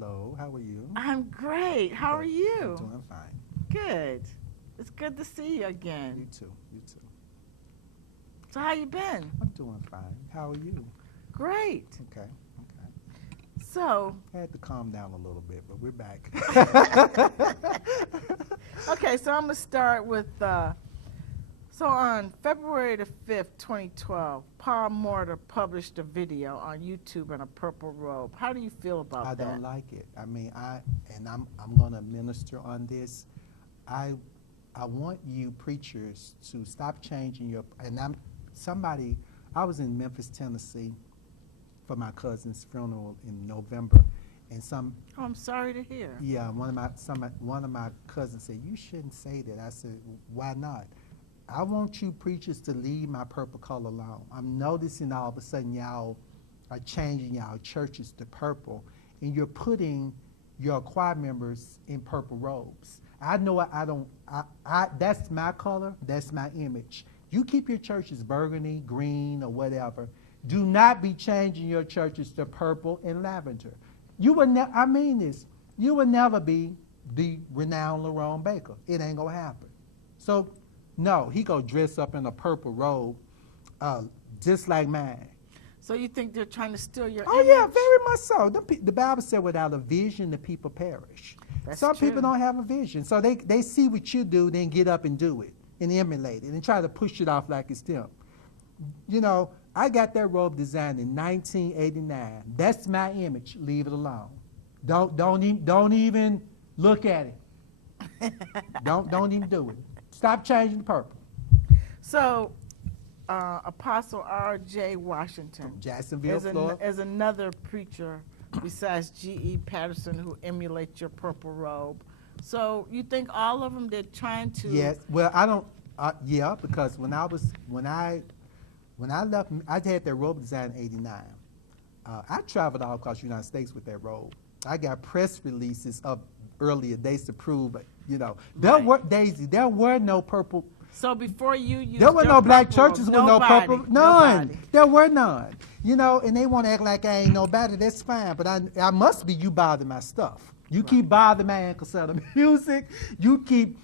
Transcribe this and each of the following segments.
Hello, how are you? I'm great. How are I'm you? doing fine. Good. It's good to see you You again. too, you too. So how you been? I'm doing fine. How are you? Great. Okay, okay. So, I had to calm down a little bit, but we're back. okay, so I'm going to start with, so on February the 5th, 2012, Paul Mortar published a video on YouTube in a purple robe. How do you feel about I that? don't like it. I mean, I'm going to minister on this. I want you preachers to stop changing your, I was in Memphis, Tennessee for my cousin's funeral in November, and Oh, I'm sorry to hear. one of my cousins said, you shouldn't say that. I said, why not? I want you preachers to leave my purple color alone. I'm noticing all of a sudden y'all are changing y'all churches to purple, and you're putting your choir members in purple robes. I know that's my color, that's my image. You keep your churches burgundy, green, or whatever. Do not be changing your churches to purple and lavender. You will I mean this. You will never be the renowned Lerone Baker. It ain't gonna happen. So, no, he gonna dress up in a purple robe, just like mine. So you think they're trying to steal your Oh image? yeah, very much so. The Bible said, without a vision, the people perish. That's Some true. people don't have a vision, so they see what you do, then get up and do it and emulate it and try to push it off like it's them. You know, I got that robe designed in 1989. That's my image. Leave it alone. Don't even look at it. don't even do it. Stop changing the purple. So, Apostle R.J. Washington From Jacksonville, Florida. is another preacher besides G.E. Patterson who emulates your purple robe. So you think all of them, they're trying to... Yes. Well, I don't. Yeah, because when I left, I had that robe design in '89. I traveled all across the United States with that robe. I got press releases of earlier dates to prove, there were no purple. So before you used There were no black purple robe, churches with no purple. None. Nobody. There were none. You know, and they want to act like I ain't no better. That's fine, but I must be. You bother my stuff. You keep bothering my ankle set of music. You keep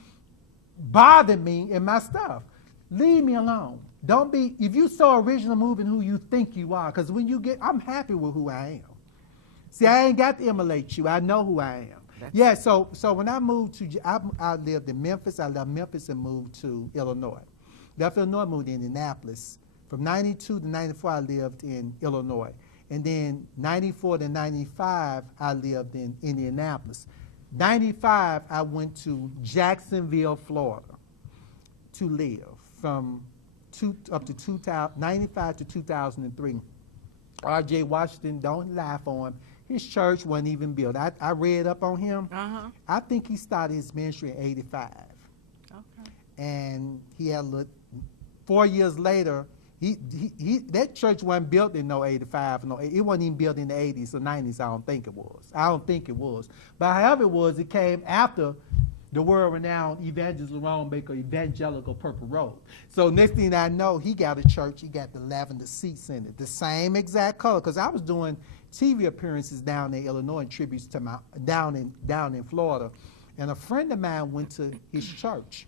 bothering me in my stuff. Leave me alone. Don't be, if you so original moving who you think you are, because when you get, I'm happy with who I am. See, I ain't got to emulate you. I know who I am. So when I moved to, I lived in Memphis. I left Memphis and moved to Illinois. Left Illinois, moved to Indianapolis. From 92 to 94, I lived in Illinois. And then 94 to 95, I lived in Indianapolis. 95, I went to Jacksonville, Florida to live from up to 95 to 2003. R.J. Washington, don't laugh on him. His church wasn't even built. I read up on him. Uh-huh. I think he started his ministry in 85. Okay. And he had 4 years later, that church wasn't built in no 85. No, it wasn't even built in the 80s or 90s. I don't think it was. But however it was, it came after the world-renowned evangelist Lerone Baker evangelical purple robe. So next thing I know, he got a church. He got the lavender seats in it, the same exact color. Because I was doing TV appearances down in Illinois and tributes to my down in Florida, and a friend of mine went to his church,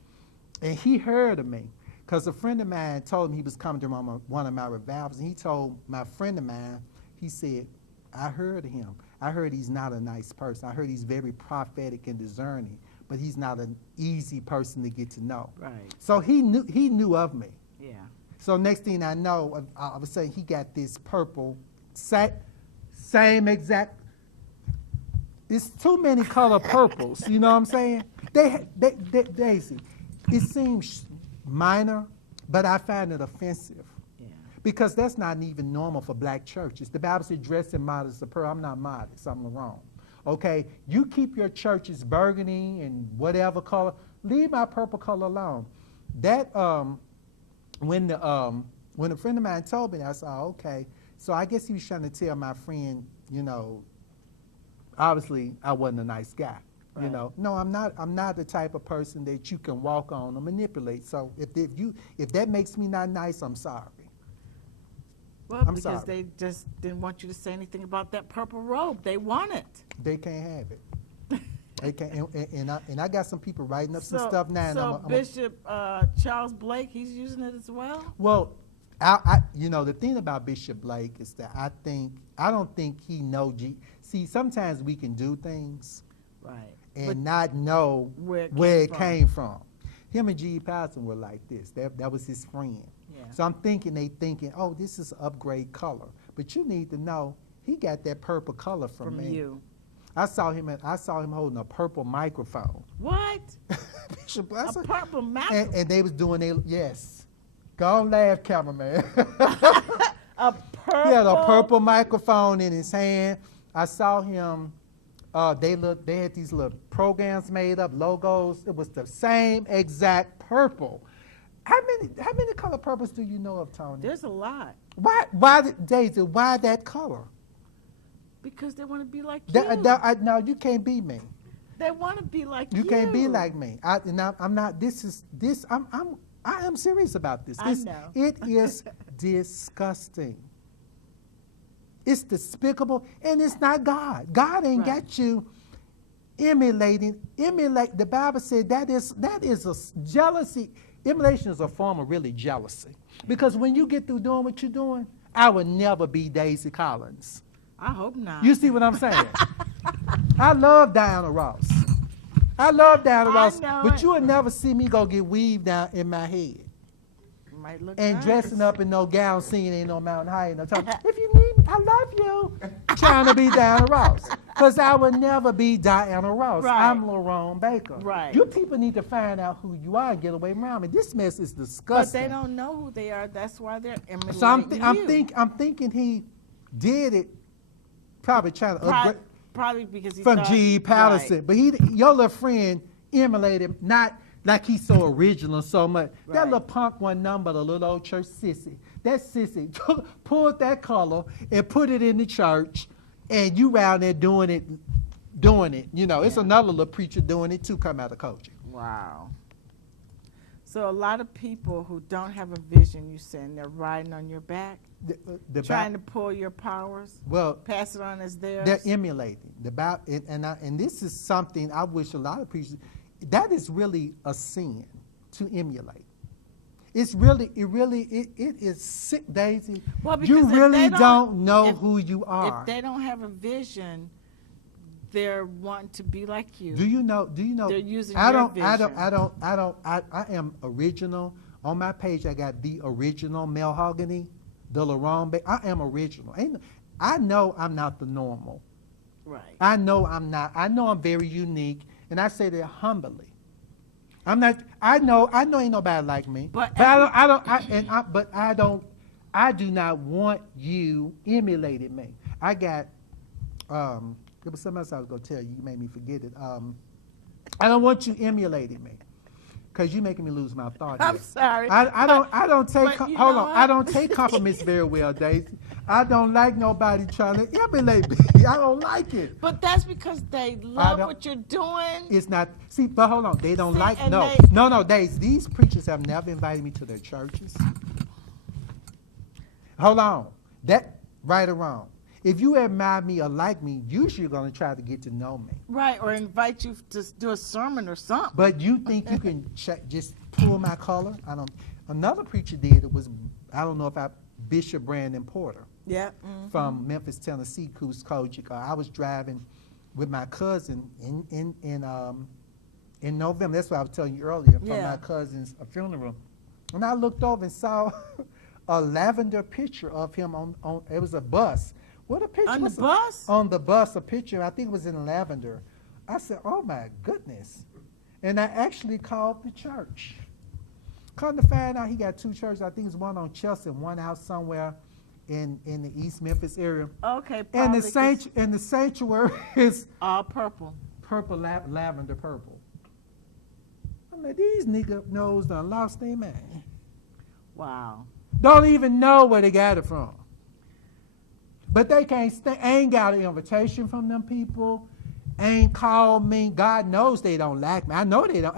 and he heard of me because a friend of mine told him he was coming to one of my revivals, and he told my friend of mine, he said, I heard of him. I heard he's not a nice person. I heard he's very prophetic and discerning, but he's not an easy person to get to know. Right. So he knew of me. Yeah. So next thing I know, I was saying he got this purple, same exact. It's too many color purples. You know what I'm saying? Daisy, it seems minor, but I find it offensive. Yeah. Because that's not even normal for black churches. The Bible says dress in modest apparel. I'm not modest. I'm wrong. Okay, you keep your churches burgundy and whatever color. Leave my purple color alone. That when a friend of mine told me, I said, oh, okay. So I guess he was trying to tell my friend, you know, obviously I wasn't a nice guy. Right. You know, no, I'm not the type of person that you can walk on or manipulate. So if that makes me not nice, I'm sorry. Well, because they just didn't want you to say anything about that purple robe. They want it. They can't have it. They can't. And I got some people writing up some So, stuff now. And so Bishop Charles Blake, he's using it as well? Well, the thing about Bishop Blake is that I don't think he know See, sometimes we can do things, right, and not know where it came from. Him and G. Patterson were like this. That was his friend. Yeah. So I'm thinking they thinking, oh, this is upgrade color, but you need to know he got that purple color from me. You. I saw him holding a purple microphone. What? Bishop, a purple microphone. And they was doing yes. Go on, laugh, cameraman. A purple. He had a purple microphone in his hand. I saw him. They had these little programs made up, logos. It was the same exact purple. How many color purples do you know of, Tony? There's a lot. Why, Daisy? Why that color? Because they want to be like you. No, you can't be me. They want to be like you. You can't be like me. I'm not. I am serious about this. I know. It is disgusting. It's despicable, and it's not God. God ain't got you emulate. The Bible said that is a jealousy. Emulation is a form of really jealousy. Because when you get through doing what you're doing, I would never be Daisy Collins. I hope not. You see what I'm saying? I love Diana Ross. But you would never see me go get weave down in my head. Might look and nice. Dressing up in no gown, singing Ain't No Mountain High Enough. If you need me, I love you. Trying to be Diana Ross. Because I would never be Diana Ross. Right. I'm Lerone Baker. Right. You people need to find out who you are and get away from me. This mess is disgusting. But they don't know who they are. That's why they're emulating So I'm thinking he did it, probably trying to upgrade. Probably because he from G. Patterson. Right. But your little friend emulated, not like he's so original so much. Right. That little punk one number, the little old church sissy. That sissy pulled that color and put it in the church, and you around there doing it. It's another little preacher doing it too, come out of COGIC. Wow. So a lot of people who don't have a vision, you saying they're riding on your back? Trying to pull your powers, pass it on as theirs. They're emulating and this is something I wish a lot of preachers. That is really a sin to emulate. It is sick, Daisy. Well, you really don't know who you are. If they don't have a vision, they're wanting to be like you. Do you know? They're using your vision. I am original. On my page, I got the original Malehogany. The Lerone, I am original. I know I'm not the normal. Right. I know I'm not. I know I'm very unique, and I say that humbly. I'm not. I know ain't nobody like me. But I do not want you emulating me. I got. There was something else I was gonna tell you. You made me forget it. I don't want you emulating me. Because you're making me lose my thought. I'm sorry. I don't take. Hold on. I don't take compliments very well, Daisy. I don't like nobody trying to emulate me. I don't like it. But that's because they love what you're doing. It's not. See, but hold on. They don't like. No, Daisy. These preachers have never invited me to their churches. Hold on. That right or wrong. If you admire me or like me, usually you're going to try to get to know me. Right, or invite you to do a sermon or something. But you think you can just pull my color? Another preacher did it was, I don't know if Bishop Brandon Porter. Yeah. From Memphis, Tennessee, who's COGIC. I was driving with my cousin in November. That's what I was telling you earlier, from my cousin's funeral. And I looked over and saw a lavender picture of him on it was a bus. What a picture. On the bus? On the bus, a picture, I think it was in lavender. I said, oh my goodness. And I actually called the church. Come to find out he got two churches. I think it's one on Chelsea and one out somewhere in the East Memphis area. Okay, and the sanctuary is all purple. Purple, lavender purple. I'm like, these nigga knows done lost their man. Wow. Don't even know where they got it from. But they ain't got an invitation from them people, ain't called me. God knows they don't like me. I know they don't.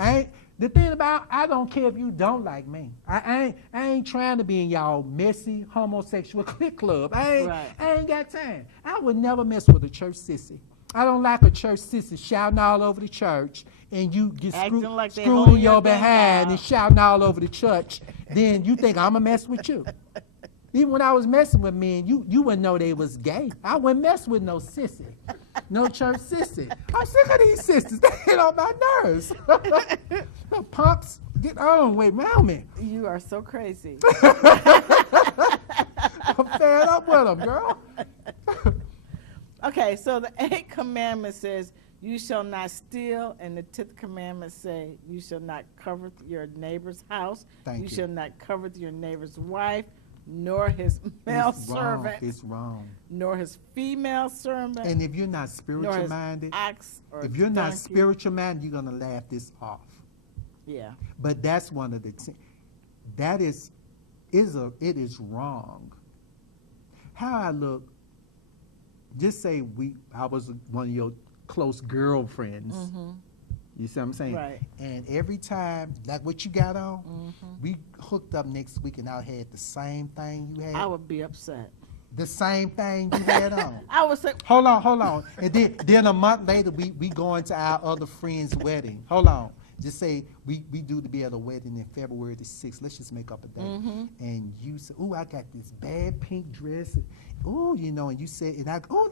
The thing about, I don't care if you don't like me. I ain't trying to be in y'all messy homosexual clique club. I ain't got time. I would never mess with a church sissy. I don't like a church sister shouting all over the church and you get Like screwed in your behind and shouting all over the church. Then you think I'm going to mess with you. Even when I was messing with men, you wouldn't know they was gay. I wouldn't mess with no sissy. No church sissy. I'm sick of these sisters. They get on my nerves. No punks, get on, wait around me. You are so crazy. I'm fed up with them, girl. Okay, so the 8th commandment says, you shall not steal, and the 10th commandment say, you shall not covet your neighbor's house. Thank you. Shall not covet your neighbor's wife, nor his male servant. It's wrong. Nor his female servant. And if you're not spiritual minded, if you're not spiritual minded, you're gonna laugh this off. Yeah. But that's one of the that it is wrong. How I look, just say I was one of your close girlfriends. Mm-hmm. You see what I'm saying? Right. And every time, like what you got on, we hooked up next week and I had the same thing you had. I would be upset. The same thing you had on. I would say, hold on. And then a month later, we going to our other friend's wedding. Hold on. Just say we do to be at a wedding in February the 6th. Let's just make up a date. And you say, "Ooh, I got this bad pink dress." Ooh, and you said, and I come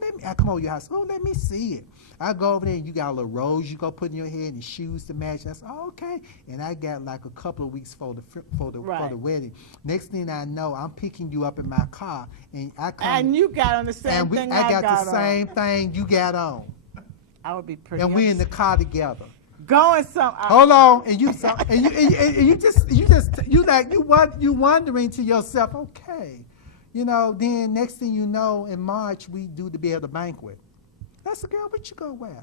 over your house. Oh, let me see it. I go over there and you got a little rose you go put in your head and shoes to match. I said, okay. And I got like a couple of weeks for the wedding. Next thing I know, I'm picking you up in my car, and I come. And you got on the same thing I got the same thing you got on. I would be pretty. And we in the car together. Going some. Hold on, and you wondering to yourself, okay, Then next thing you know, in March we do to be at a banquet. That's the girl, what you go wear?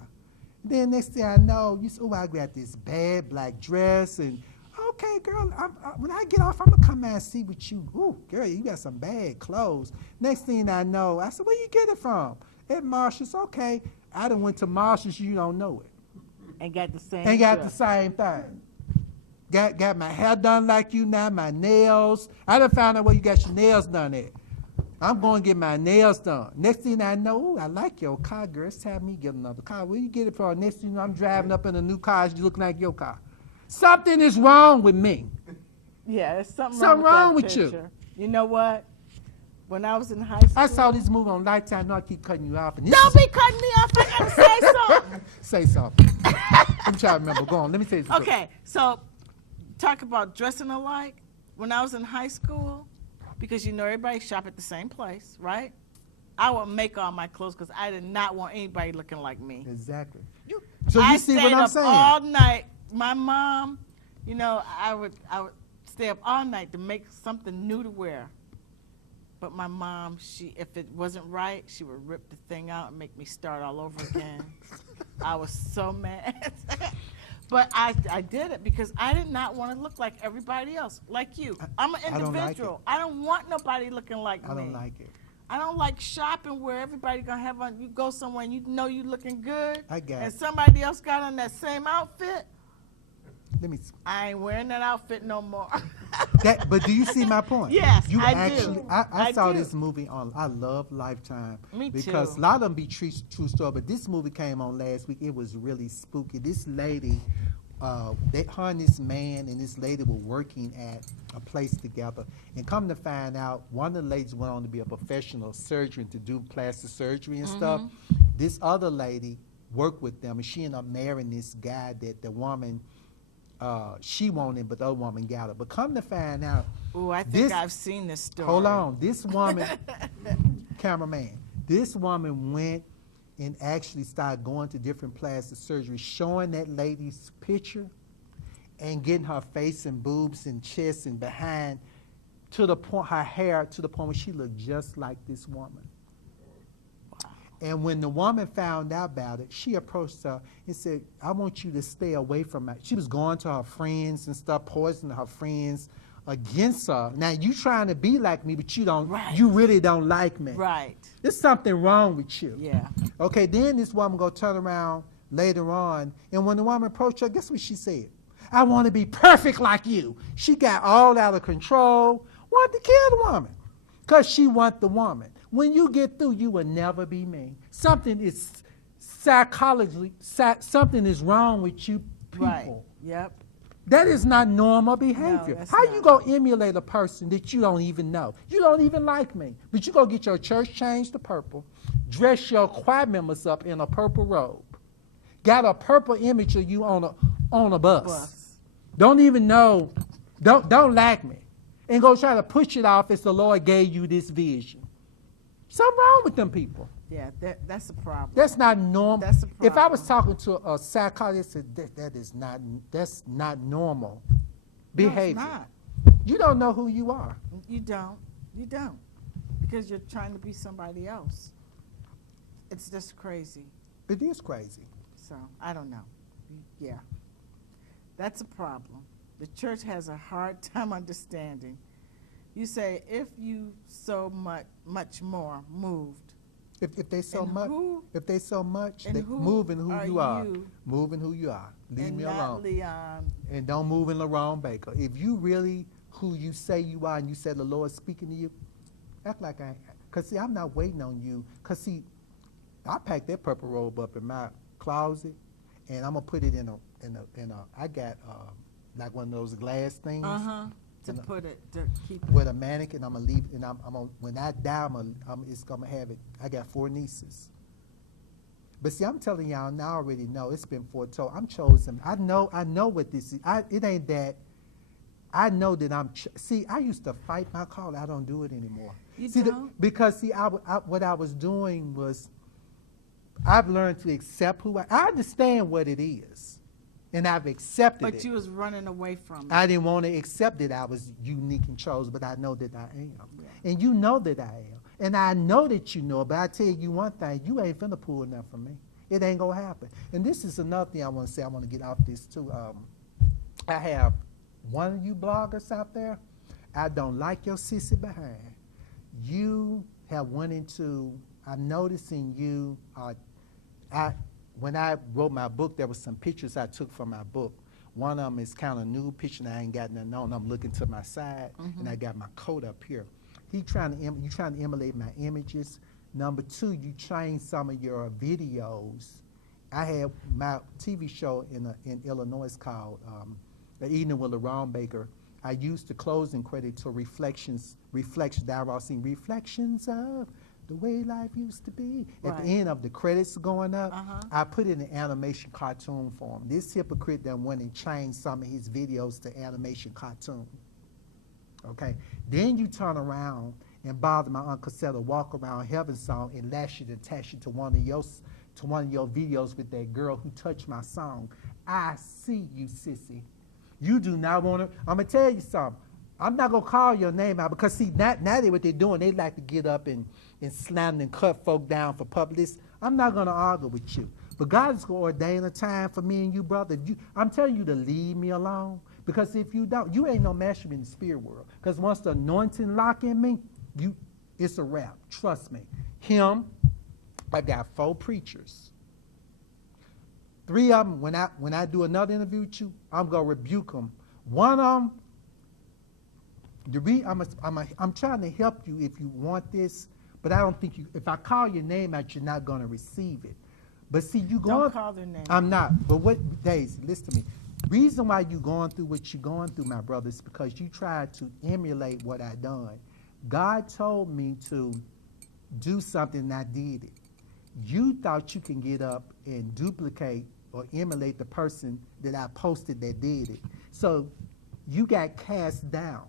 Then next thing I know, you say, oh, I got this bad black dress, and okay, girl, when I get off, I'm gonna come out and see what you. Ooh, girl, you got some bad clothes. Next thing I know, I said, where you get it from? At Marshall's. Okay, I done went to Marshall's. You don't know it. And got the same. And got the same thing. Got my hair done like you now, my nails. I done found out where you got your nails done at. I'm going to get my nails done. Next thing I know, ooh, I like your car, girl. It's time me get another car. Where you get it from? Next thing you know, I'm driving up in a new car. You looking like your car. Something is wrong with me. Yeah, there's something wrong with picture. you. You know what? When I was in high school, I saw this movie on Lifetime. I know I keep cutting you off. And don't be cutting me off. I gotta say something. Say something. I'm trying to remember. Go on. Let me say something. Okay, so talk about dressing alike. When I was in high school, because everybody shop at the same place, right? I would make all my clothes because I did not want anybody looking like me. Exactly. So you see what I'm saying? All night. My mom, I would stay up all night to make something new to wear. But my mom, if it wasn't right, she would rip the thing out and make me start all over again. I was so mad. But I did it because I did not want to look like everybody else, like you. I'm an individual. I don't want nobody looking like me. I don't like it. I don't like shopping where everybody gonna have on. You go somewhere and you know you looking good. I got and it. somebody else got on that same outfit. I ain't wearing that outfit no more. But do you see my point? Yes, you I actually, do. I saw this movie on. I love Lifetime. Me too. Because a lot of them be true story, but this movie came on last week. It was really spooky. This lady, her and this man and this lady were working at a place together, and come to find out, one of the ladies went on to be a professional surgeon to do plastic surgery and stuff. This other lady worked with them, and she ended up marrying this guy that the woman. She wanted, but the other woman got her. But come to find out, I think I've seen this story. Hold on, this woman, cameraman, this woman went and actually started going to different plastic surgery, showing that lady's picture, and getting her face and boobs and chest and behind to the point, her hair to the point where she looked just like this woman. And when the woman found out about it, she approached her and said, I want you to stay away from her. She was going to her friends and stuff, poisoning her friends against her. Now, you trying to be like me, but you don't. Right. You really don't like me. Right. There's something wrong with you. Yeah. Okay, then this woman go turn around later on, and when the woman approached her, guess what she said? I want to be perfect like you. She got all out of control, wanted to kill the woman because she want the woman. When you get through, you will never be me. Something is psychologically, something is wrong with you people. Right. Yep. That is not normal behavior. that's How not. you gonna emulate a person that you don't even know? You don't even like me, but you go get your church changed to purple, dress your choir members up in a purple robe, got a purple image of you on a bus. Don't even know, don't like me, and go try to push it off as the Lord gave you this vision. Something wrong with them people. Yeah, that's a problem. That's not normal. That's a problem. If I was talking to a psychologist, that's not normal behavior. No, it's not. You don't know who you are. You don't. Because you're trying to be somebody else. It's just crazy. It is crazy. So, I don't know. Yeah. That's a problem. The church has a hard time understanding. You say, if you so much more moved. If they so And much, who- if they so much, and they who move in who are you are. you Move in who you are. Leave and me not alone. Leon. And don't move in Lerone Baker. If you really who you say you are and you said the Lord speaking to you, act like I. Cause see, I'm not waiting on you. Cause see, I packed that purple robe up in my closet, and I'm gonna put it in a. I got like one of those glass things. To keep it. With a mannequin, I'm gonna leave, and I'm gonna, when I die, it's gonna have it. I got 4 nieces. But see, I'm telling y'all now, I already know it's been foretold. I'm chosen. I know what this is. It ain't that. I know that see, I used to fight my call. I don't do it anymore. You see, don't? because see, what I was doing was, I've learned to accept who I understand what it is, and I've accepted it. But you was running away from it. I didn't want to accept that I was unique and chosen, but I know that I am. Yeah. And you know that I am. And I know that you know, but I tell you one thing, you ain't finna pull enough from me. It ain't gonna happen. And this is another thing I want to say. I want to get off this too. I have one of you bloggers out there, I don't like your sissy behind. You have went into, I'm noticing you, when I wrote my book, there was some pictures I took from my book. One of them is kind of nude picture, and I ain't got nothing on. I'm looking to my side, and I got my coat up here. You trying to emulate my images. Number 2, you change some of your videos. I had my TV show in Illinois called The Evening with Lerone Baker. I used the closing credit to reflections that I was seeing reflections of the way life used to be. At the end of the credits going up, I put it in animation cartoon form. This hypocrite then went and changed some of his videos to animation cartoon. Okay, then you turn around and bother my Uncle Seth, walk around Heaven Song and lash it and attach it to one of your videos with that girl who touched my song. I see you, sissy. You do not want to. I'm gonna tell you something. I'm not gonna call your name out because see, now they what they're doing. They like to get up and slam and cut folk down for publicity. I'm not gonna argue with you, but God is gonna ordain a time for me and you, brother. I'm telling you to leave me alone, because if you don't, you ain't no match in the spirit world. Because once the anointing lock in me, it's a wrap. Trust me. I got 4 preachers. 3 of them, when I do another interview with you, I'm gonna rebuke them. One of them, I'm trying to help you if you want this, but I don't think if I call your name out, you're not gonna receive it. But see, Don't call their name. I'm not. But what, Daisy, listen to me. Reason why you going through what you're going through, my brother, is because you tried to emulate what I done. God told me to do something and I did it. You thought you can get up and duplicate or emulate the person that I posted that did it. So you got cast down.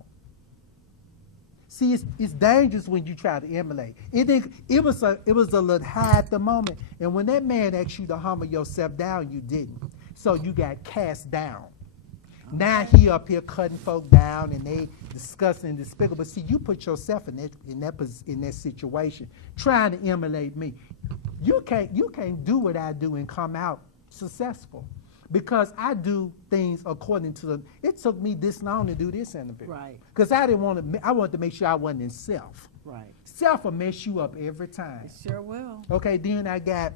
See, it's dangerous when you try to emulate. It was a little high at the moment, and when that man asked you to humble yourself down, you didn't. So you got cast down. Okay. Now he up here cutting folk down, and they discussing and despicable. But see, you put yourself in that situation, trying to emulate me. You can't do what I do and come out successful, because I do things according to it took me this long to do this interview. Right. Because I wanted to make sure I wasn't in self. Right. Self will mess you up every time. It sure will. Okay, then I got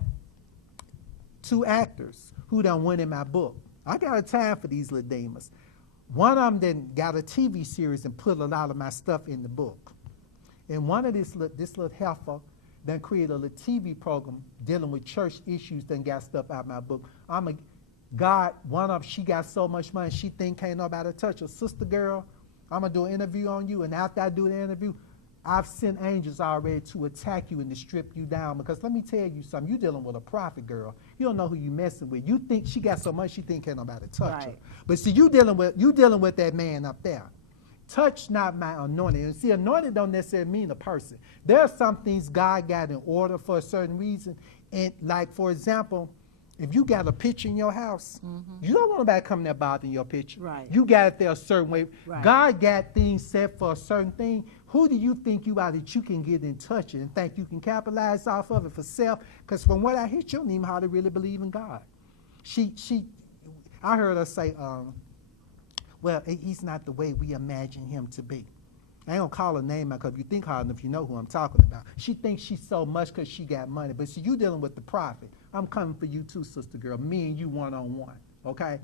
2 actors who done went in my book. I got a time for these little demons. One of them then got a TV series and put a lot of my stuff in the book. And one of this little heifer, then created a little TV program dealing with church issues, then got stuff out my book. She got so much money, she think can't nobody touch her. Sister girl, I'm going to do an interview on you, and after I do the interview, I've sent angels already to attack you and to strip you down. Because let me tell you something, you're dealing with a prophet, girl. You don't know who you messing with. You think she got so much, she think can't nobody touch her. But see, you dealing with that man up there. Touch not my anointed. And see, anointed don't necessarily mean a person. There are some things God got in order for a certain reason. And like, for example, if you got a picture in your house, you don't want nobody coming there bothering your picture. Right. You got it there a certain way. Right. God got things set for a certain thing. Who do you think you are that you can get in touch and think you can capitalize off of it for self? Because from what I hear, you don't even hardly really believe in God. I heard her say, well, he's not the way we imagine him to be. I ain't gonna call her name out because if you think hard enough, you know who I'm talking about. She thinks she's so much because she got money. But see, you dealing with the prophet. I'm coming for you too, sister girl. Me and you one-on-one, okay?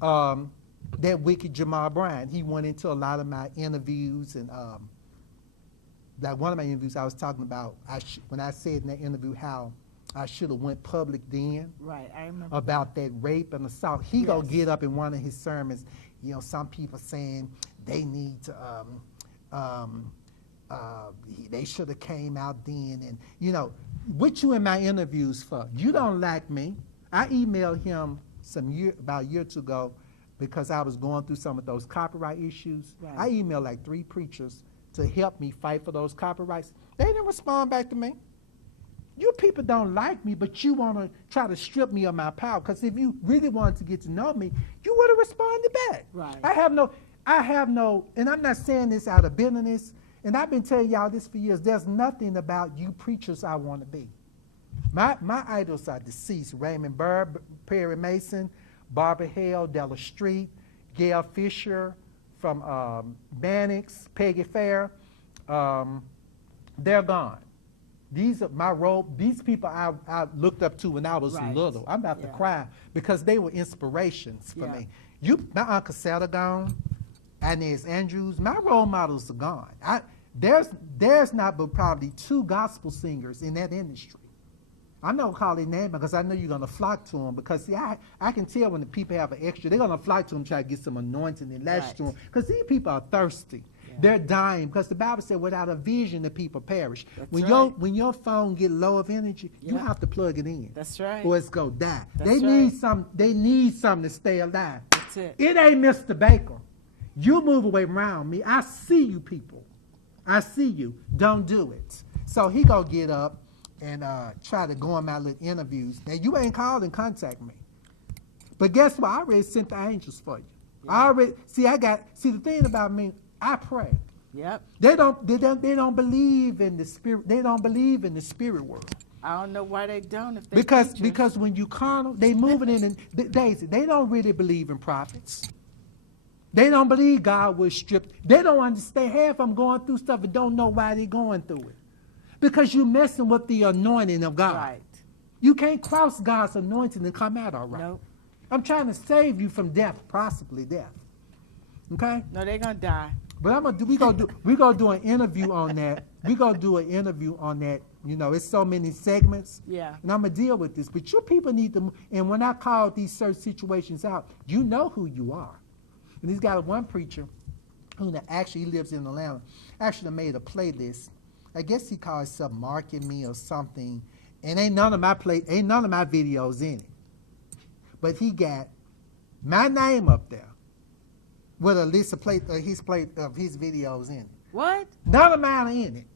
That wicked Jamal Bryant, he went into a lot of my interviews, and like one of my interviews I was talking about, when I said in that interview how I should have went public then. Right, I remember. About that rape and assault. He Yes. gonna get up in one of his sermons, you know, some people saying they need to, they should have came out then. And, you know, what you in my interviews for? You don't like me. I emailed him about a year or two ago because I was going through some of those copyright issues. Right. I emailed like 3 preachers to help me fight for those copyrights. They didn't respond back to me. You people don't like me, but you want to try to strip me of my power. Because if you really wanted to get to know me, you would have responded back. Right. I have no, and I'm not saying this out of bitterness, and I've been telling y'all this for years. There's nothing about you preachers I want to be. My idols are deceased. Raymond Burr, Perry Mason, Barbara Hale, Della Street, Gail Fisher from Mannix, Peggy Fair. They're gone. These are my Robe. These people I looked up to when I was Right. little. I'm about to cry because they were inspirations for me. My Uncle Setta gone, Inez Andrews. My role models are gone. There's not but probably 2 gospel singers in that industry. I'm not gonna call their name because I know you're gonna flock to them. Because see, I can tell when the people have an extra, they're gonna flock to them, try to get some anointing and lash to them. Because these people are thirsty. They're dying because the Bible said without a vision the people perish. That's When your phone get low of energy, you have to plug it in. That's right. Or it's gonna die. That's They need something to stay alive. That's it. It ain't Mr. Baker. You move away around me. I see you people. I see you. Don't do it. So he gonna get up and try to go on my little interviews. Now you ain't called and contact me. But guess what? I already sent the angels for you. Yeah. The thing about me, I pray. Yep. They don't believe in the spirit. They don't believe in the spirit world. I don't know why they don't. If they Because when you carnal, they moving in. Daisy, they don't really believe in prophets. They don't believe God will strip. They don't understand. Half of them going through stuff and don't know why they're going through it. Because you're messing with the anointing of God. Right. You can't cross God's anointing and come out all right. Nope. I'm trying to save you from death, possibly death. Okay? No, they're gonna die. But we gonna do an interview on that. We gonna do an interview on that. You know, it's so many segments. Yeah. And I'm gonna deal with this. But you people need to. And when I call these certain situations out, you know who you are. And he's got one preacher who actually lives in Atlanta. Actually made a playlist. I guess he calls himself Marking Me or something. And ain't none of my videos in it. But he got my name up there with a list of his videos in it. What? None of mine are in it.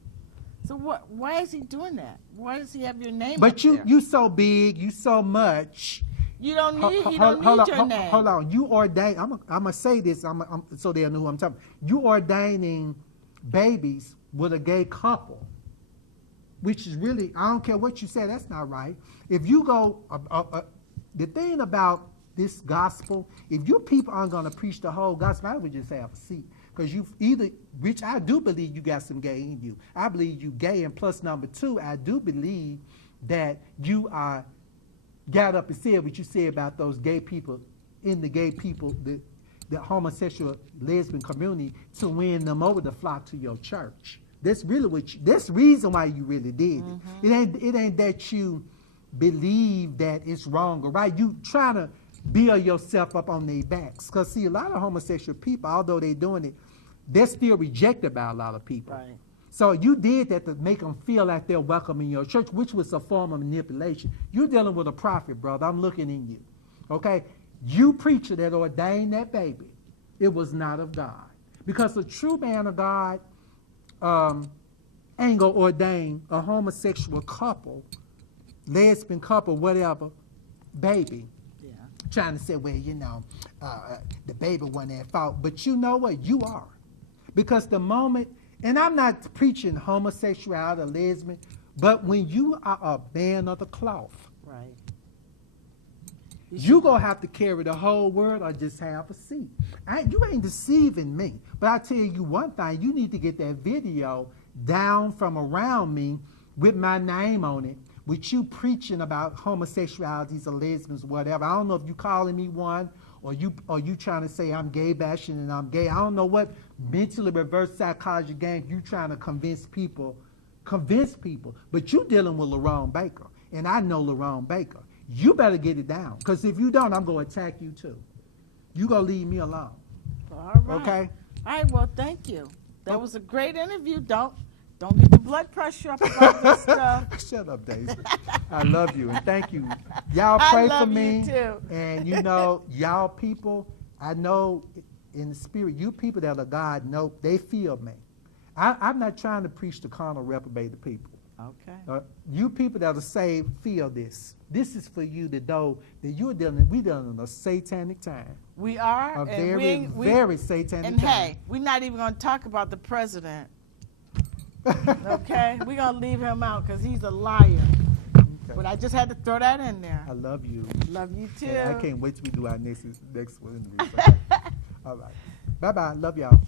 So what? Why is he doing that? Why does he have your name? But up you there? you so big, you so much. You don't need. He don't need your name. Hold on. You ordain. I'm gonna say this. So they know who I'm talking. You ordaining babies with a gay couple, which is really, I don't care what you say. That's not right. If you go, the thing about this gospel, if you people aren't gonna preach the whole gospel, I would just have a seat. Because you either, which I do believe you got some gay in you. I believe you gay, and plus number 2, I do believe that you are got up and said what you said about those gay people, the homosexual lesbian community, to win them over to flock to your church. That's really that's the reason why you really did it. It ain't that you believe that it's wrong or right. You trying to build yourself up on their backs. Because, see, a lot of homosexual people, although they're doing it, they're still rejected by a lot of people. Right. So you did that to make them feel like they're welcome in your church, which was a form of manipulation. You're dealing with a prophet, brother. I'm looking in you. Okay? You preacher that ordained that baby, it was not of God. Because a true man of God ain't going to ordain a homosexual couple, lesbian couple, whatever, baby. Yeah. Trying to say, well, you know, the baby wasn't at fault. But you know what? You are. Because the moment, and I'm not preaching homosexuality or lesbian, but when you are a man of the cloth, Right. you're going to have to carry the whole world or just have a seat. You ain't deceiving me. But I tell you one thing, you need to get that video down from around me with my name on it, with you preaching about homosexualities or lesbians, whatever. I don't know if you calling me one or you trying to say I'm gay bashing and I'm gay. I don't know what mentally reverse psychology game you trying to convince people. But you dealing with Lerone Baker, and I know Lerone Baker. You better get it down, because if you don't, I'm going to attack you too. You going to leave me alone. All right. Okay? All right, well, thank you. That was a great interview. Don't get the blood pressure up about this stuff. Shut up, Daisy. I love you, and thank you. Y'all pray for me. You too. And you know, y'all people, I know in the spirit, you people that are God know, they feel me. I'm not trying to preach the carnal reprobated people. Okay. You people that are saved feel this. This is for you to know that we dealing in a satanic time. We are. A very satanic time. And hey, we're not even going to talk about the president. Okay? We're going to leave him out because he's a liar. Okay. But I just had to throw that in there. I love you. Love you too. And I can't wait till we do our next one. All right. Bye-bye. Love y'all.